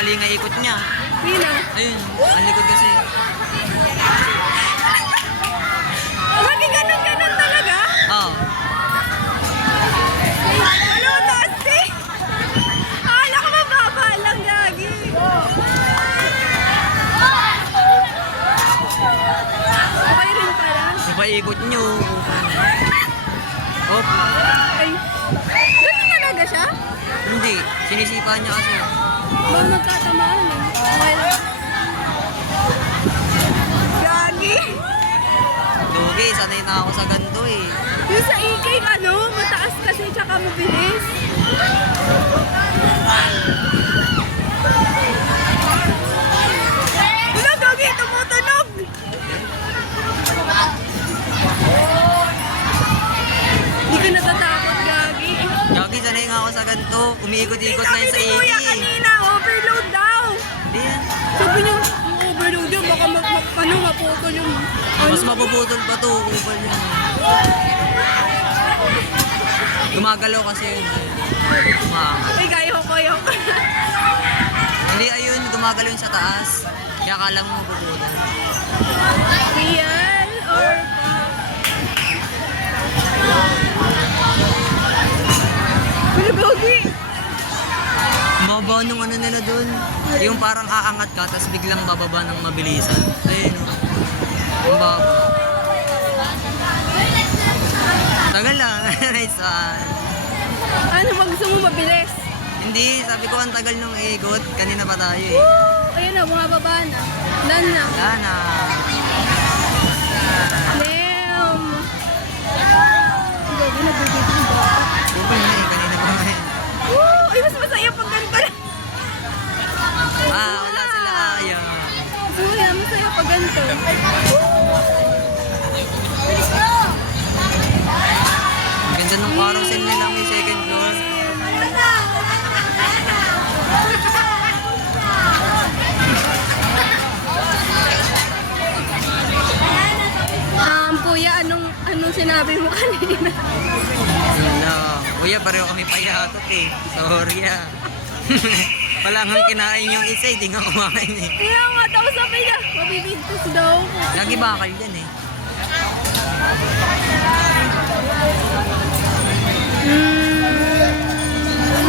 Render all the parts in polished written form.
mali nga ikot niya. Pila. Ayun, ang likod kasi. Lagi ganun talaga? Oo. Ano, taas eh? Akala ko mababa lang lagi. Okay rin pala. Iba ikot niyo. Hop. Ay. Ganun talaga siya? Hindi, sinisipa niya kasi. Baka magkatamaan eh. Okay lang. Gagi. Lugi, sanay na ako sa ganito eh. Yung sa EK, mataas kasi tsaka mabilis. Wala, Gagi, tumutunog. Hindi ka natatakot, Gagi. Gagi, sanay nga ako sa ganito. Umiikot-ikot na Sabi yun sa ni Kuya AK. kanina, overload daw. Hindi yan. Sabi niya, overload yun, baka maputol yung... Mas mapuputol pa to, kupal yan. Gumagalaw kasi yun. Umaangat. Ay, gayo ko. Hindi, ayun, gumagalaw yun sa taas. Kaya akala mo mapuputol. Real or Wala, Gagi. Mababa nung ano nila dun. Yung parang aangat ka, tapos biglang bababa ng mabilisan. Ayun, ang baba. Tagal lang. Nice one. Ano, gusto mo mabilis? Hindi, sabi ko ang tagal nung ikot. Kanina pa tayo eh. Woo! Ayun na, bumababa na. Done na. Wala na. Damn! Gagi, nabibigay yung bata. Kupal na eh, kanina pa nga eh. Woo! Ay, mas masaya pag ganito lang. Wala sila ayaw. Masaya pag ganito. Ang ganda ng carousel nila may second floor. Kuya, anong sinabi mo kanina? Hello. Kuya, pareho kami payatot eh. Sorry ah. Wala nga kinain yung isa, hindi nga kumain eh. Kaya nga, tapos sabi niya, mabibigtas daw. Lagi bakal yan eh.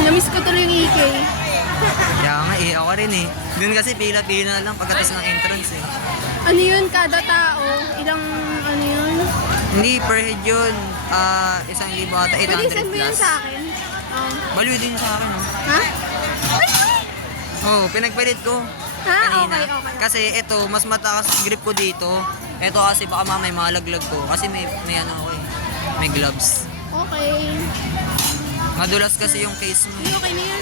Namiss ko tuloy yung EK. Kaya nga eh, ako rin eh. Doon kasi pila-pila lang pagkatapos ng entrance eh. Ano yun, kada tao? Ilang, ano yun? Hindi, per head yun. 1,000 ata, 800 Pwede send mo yun plus. sa akin? Baliw din sa akin oh. Ha? Oh, pinagpalit ko. Kanina. Okay. Kasi ito, mas mataas grip ko dito. Ito kasi baka mamay malaglag ko. Kasi may ano ako eh. May gloves. Okay. Madulas kasi yung case mo. Okay na yan.